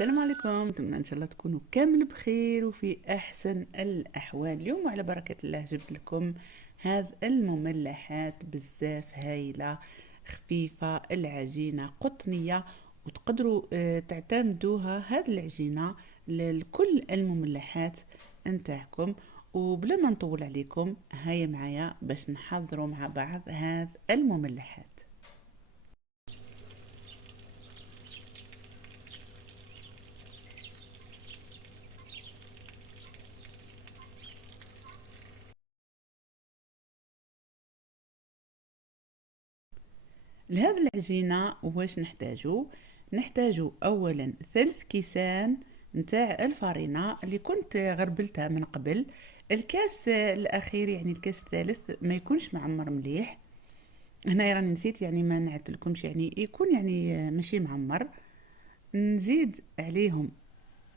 السلام عليكم، نتمنى ان شاء الله تكونوا كامل بخير وفي احسن الاحوال. اليوم وعلى بركه الله جبت لكم هذه المملحات بزاف هايله، خفيفه، العجينه قطنيه، وتقدروا تعتمدوها هذه العجينه لكل المملحات نتاعكم. وبلا ما نطول عليكم، هيا معايا باش نحضروا مع بعض هذه المملحات. لهذه العجينة واش نحتاجو أولا 3 كيسان نتاع الفارينة اللي كنت غربلتها من قبل. الكاس الأخير يعني الكاس الثالث ما يكونش معمر مليح. هنا راني نسيت يعني ما نعدلكمش، يعني يكون يعني ماشي معمر. نزيد عليهم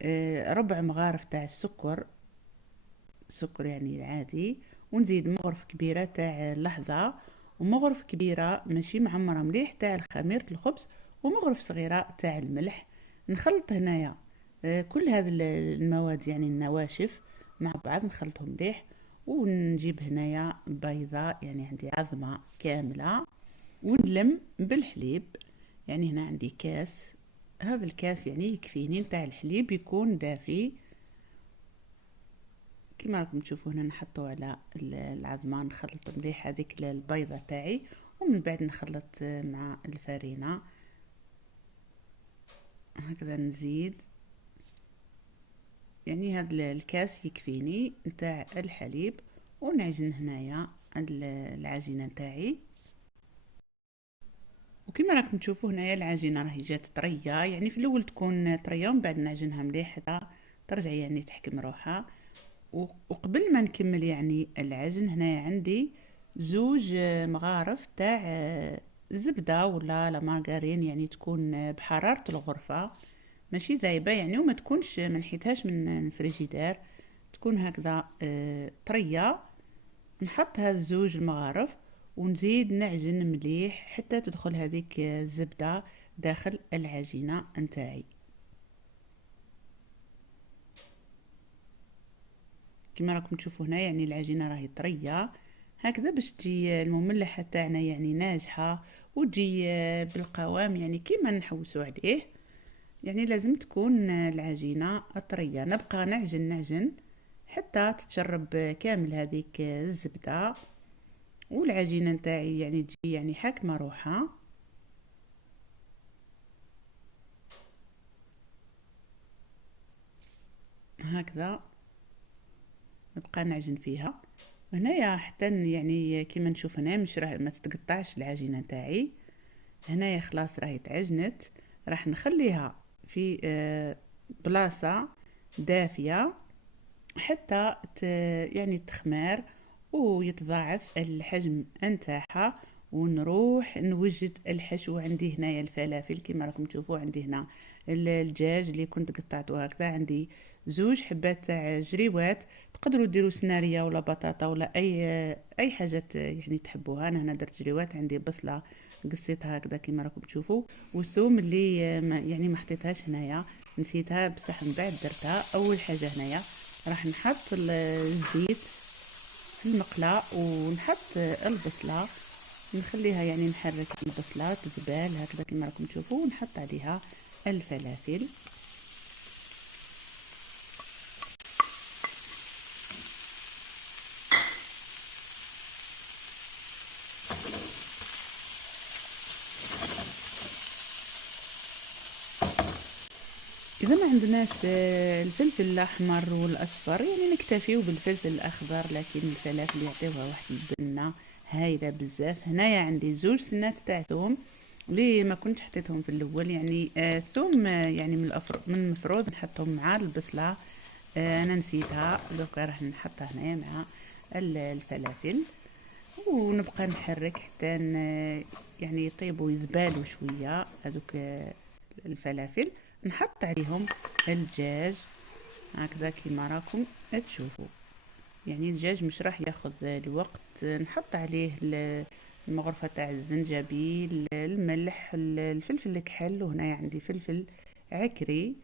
4 مغارف تاع السكر، سكر يعني العادي. ونزيد مغرف كبيرة تاع اللحظة، ومغرف كبيرة ماشي معمرة مليح تاع خميرة الخبز، ومغرف صغيرة تاع الملح. نخلط هنايا كل هذه المواد يعني النواشف مع بعض، نخلطهم مليح. ونجيب هنايا بيضة، يعني عندي عظمة كاملة، ونلم بالحليب. يعني هنا عندي كاس، هذا الكاس يعني يكفيني نتاع الحليب، يكون دافي. كيما راكم تشوفوا هنا نحطو على العظمة، نخلط مليح هذيك البيضة تاعي، ومن بعد نخلط مع الفرينة هكذا. نزيد يعني هذا الكاس يكفيني نتاع الحليب، ونعجن هنايا العجينة تاعي. وكما راكم تشوفوا هنايا العجينة راهي جات طرية، يعني في الاول تكون طرية ومن بعد نعجنها مليح حتى ترجع يعني تحكم روحها. وقبل ما نكمل يعني العجن، هنا عندي 2 مغارف تاع زبدة ولا لا مارغرين، يعني تكون بحرارة الغرفة، ماشي ذايبة يعني، وما تكونش ما نحيتهاش من الفريجيدير، تكون هكذا طرية. نحط هاد 2 المغارف ونزيد نعجن مليح حتى تدخل هذيك الزبدة داخل العجينة نتاعي. كما راكم تشوفوا هنا يعني العجينه راهي طريه هكذا، باش تجي المملحه تاعنا يعني ناجحه، وتجي بالقوام يعني كيما نحوسوا عليه. يعني لازم تكون العجينه طريه. نبقى نعجن حتى تتشرب كامل هذيك الزبده، والعجينه نتاعي يعني تجي يعني حاكمه روحها هكذا. نبقى نعجن فيها هنايا حتى يعني كيما نشوف هنا مش راه ما تتقطعش العجينه تاعي. هنايا خلاص راهي تعجنت، راح نخليها في بلاصة دافية حتى يعني تخمر ويتضاعف الحجم نتاعها. ونروح نوجد الحشو. عندي هنايا الفلافل كما راكم تشوفوا، عندي هنا الدجاج اللي كنت قطعته هكذا، عندي 2 حبات تاع جريوات. تقدروا ديروا سنارية ولا بطاطا ولا اي حاجه يعني تحبوها. انا هنا درت جريوات، عندي بصله قصيتها هكذا كما راكم تشوفوا، والثوم اللي يعني ما حطيتهاش هنايا، نسيتها بصح من بعد درتها. اول حاجه هنايا راح نحط الزيت في المقلاة، ونحط البصلة، نخليها يعني نحرك البصلة تذبال هكذا كما راكم تشوفوا، ونحط عليها الفلافل. اذا ما عندناش الفلفل الاحمر والاصفر يعني نكتفيو بالفلفل الاخضر، لكن الفلافل يعطيوها واحد البنه هايله بزاف. هنايا عندي 2 سنات تاع ثوم اللي ما كنتش حطيتهم في الاول، يعني الثوم يعني من المفروض نحطهم مع البصله. انا نسيتها، دوكا راح نحطها هنايا مع الفلافل، ونبقى نحرك حتى يعني يطيبوا يذبالوا شويه هذوك الفلافل. نحط عليهم الدجاج هكذا كيما راكم تشوفوا. يعني الدجاج مش راح ياخذ الوقت. نحط عليه المغرفة تاع الزنجبيل، الملح، الفلفل الكحل، وهنا عندي فلفل عكري،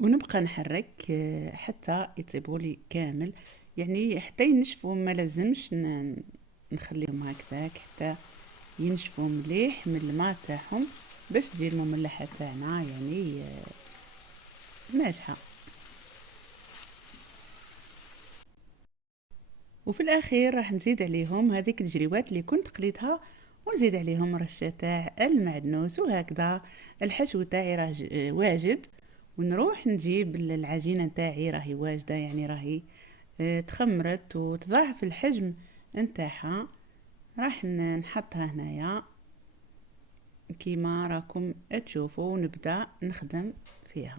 ونبقى نحرك حتى يطيبوا لي كامل، يعني حتى ينشفوا، ما لازمش نخليهم هكذاك حتى ينشفوا مليح من الماء تاعهم باش تجي المملحه تاعنا يعني ناجحه. وفي الاخير راح نزيد عليهم هذيك الجريوات اللي كنت قليتها، ونزيد عليهم رشه تاع المعدنوس، وهكذا الحشو تاعي راه واجد. ونروح نجيب العجينه تاعي راهي واجده، يعني راهي تخمرت وتضاعف الحجم نتاعها. راح نحطها هنايا كيما راكم تشوفوا، ونبدا نخدم فيها.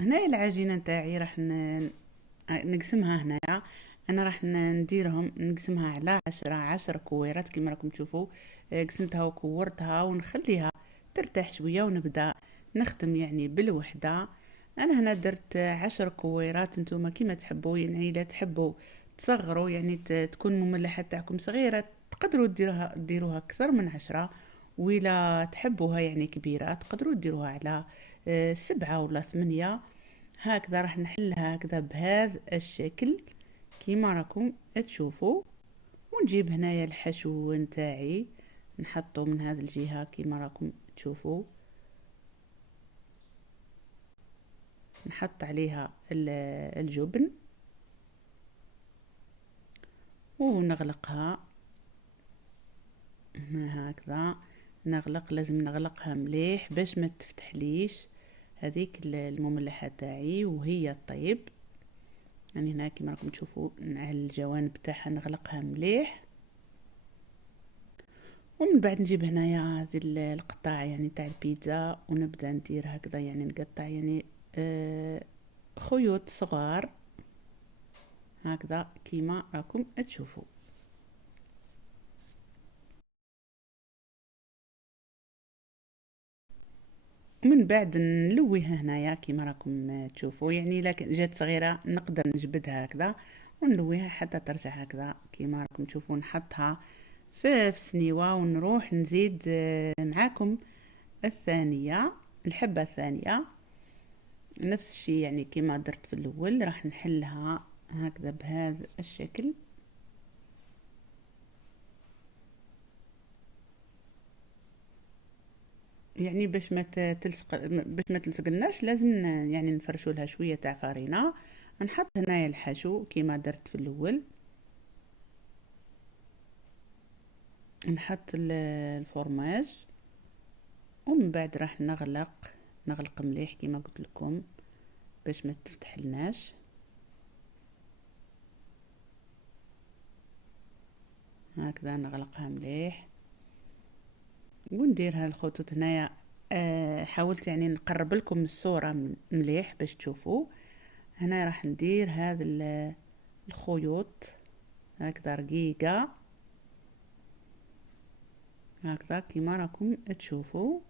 هنايا العجينه نتاعي راح نقسمها هنايا. انا راح نديرهم نقسمها على 10 كويرات كيما راكم تشوفوا. قسمتها وكورتها ونخليها ترتاح شويه، ونبدا نخدم يعني بالوحده. انا هنا درت 10 كويرات، نتوما كيما تحبوا، يعني اذا تحبوا تصغروا يعني تكون المملحه تاعكم صغيره تقدروا ديروها اكثر من 10، وإلا تحبوها يعني كبيره تقدروا ديروها على 7 ولا 8. هكذا راح نحلها هكذا بهذا الشكل كيما راكم تشوفوا. ونجيب هنايا الحشو نتاعي نحطه من هذه الجهة كيما راكم تشوفوا، نحط عليها الجبن ونغلقها هكذا. نغلق، لازم نغلقها مليح باش ما تفتحليش هذيك المملحة تاعي وهي طيب. يعني هنا كيما راكم تشوفوا على الجوانب تاعها نغلقها مليح. ومن بعد نجيب هنايا هذه القطاع يعني تاع البيتزا، ونبدا ندير هكذا، يعني نقطع يعني خيوط صغار هكذا كيما راكم تشوفوا. ومن بعد نلويها هنايا كيما راكم تشوفوا، يعني لكن جات صغيره نقدر نجبدها هكذا ونلويها حتى ترجع هكذا كيما راكم تشوفوا. نحطها في السنيوه ونروح نزيد معاكم الثانيه، الحبه الثانيه نفس الشيء يعني كيما درت في الاول. راح نحلها هكذا بهذا الشكل، يعني باش ما تلصق، باش ما تلصقلناش لازم يعني نفرشوا لها شويه تاع فرينه. نحط هنايا الحشو كيما درت في الاول، نحط الفرماج، ومن بعد راح نغلق مليح كيما قلت لكم باش ما تفتح لناش. هكذا نغلقها مليح ونديرها الخطوط هنايا. حاولت يعني نقرب لكم الصورة مليح باش تشوفوا. هنا راح ندير هذا الخيوط هكذا رقيقة هكذا كيما راكم تشوفوا.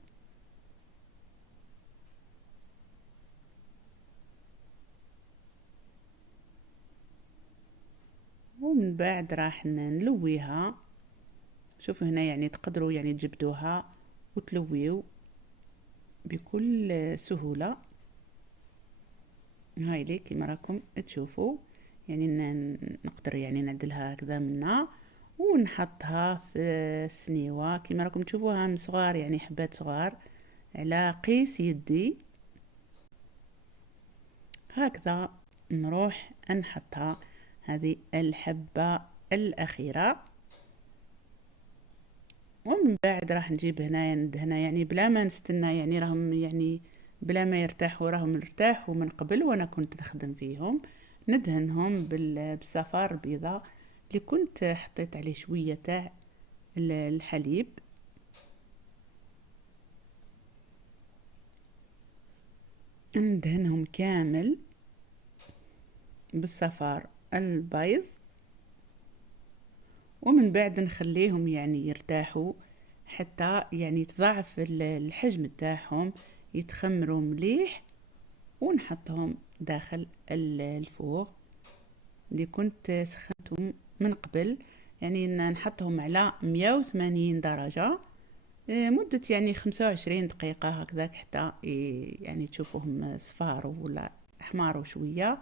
ومن بعد راح نلويها. شوفوا هنا يعني تقدروا يعني تجبدوها وتلويو بكل سهولة. هاي لي كيما راكم تشوفوا، يعني نقدر يعني نعدلها هكذا منا ونحطها في السنيوة كيما راكم تشوفوها من صغار، يعني حبات صغار على قيس يدي هكذا. نروح نحطها هذه الحبة الأخيرة، ومن بعد راح نجيب هنايا ندهنها يعني بلا ما نستنى، يعني راهم يعني بلا ما يرتاحوا، راهم ارتاحوا من قبل وانا كنت نخدم فيهم. ندهنهم بالصفار البيضاء اللي كنت حطيت عليه شوية تاع الحليب. ندهنهم كامل بالصفار البيض، ومن بعد نخليهم يعني يرتاحوا حتى يعني تضاعف الحجم تاعهم، يتخمروا مليح. ونحطهم داخل الفوغ اللي كنت سخنتهم من قبل، يعني نحطهم على 180 درجة مدة يعني 25 دقيقة هكذاك حتى يعني تشوفوهم صفاروا ولا احمروا شوية.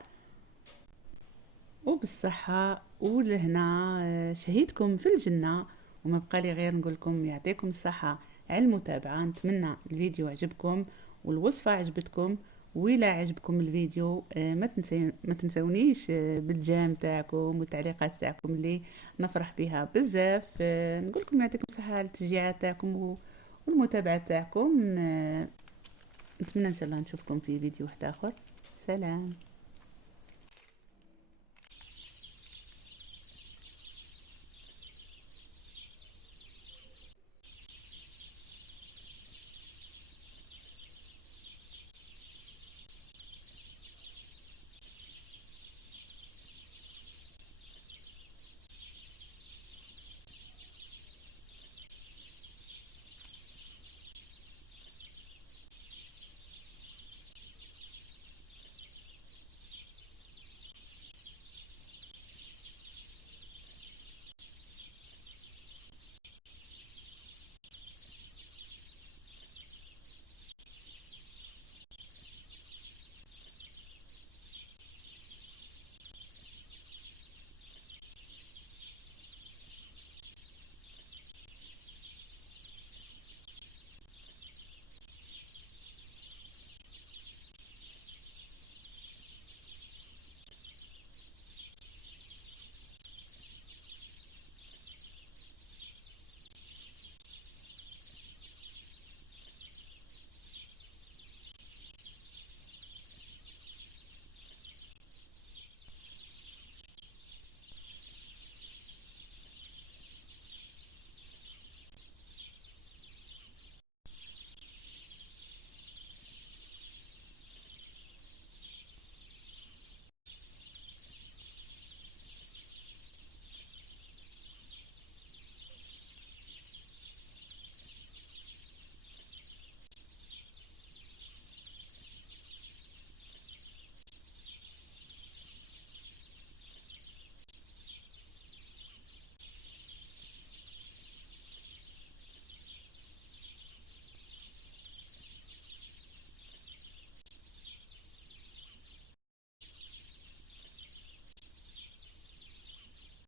وبالصحة ولهنا شهيتكم في الجنة. وما بقى لي غير نقول لكم يعطيكم الصحة على المتابعة. نتمنى الفيديو عجبكم والوصفة عجبتكم. وإلا عجبكم الفيديو ما تنسونيش بالجيم تاعكم والتعليقات تاعكم اللي نفرح بها بزاف. نقول لكم يعطيكم الصحة على التشجيعات تاعكم والمتابعة تاعكم. نتمنى ان شاء الله نشوفكم في فيديو واحد اخر. سلام.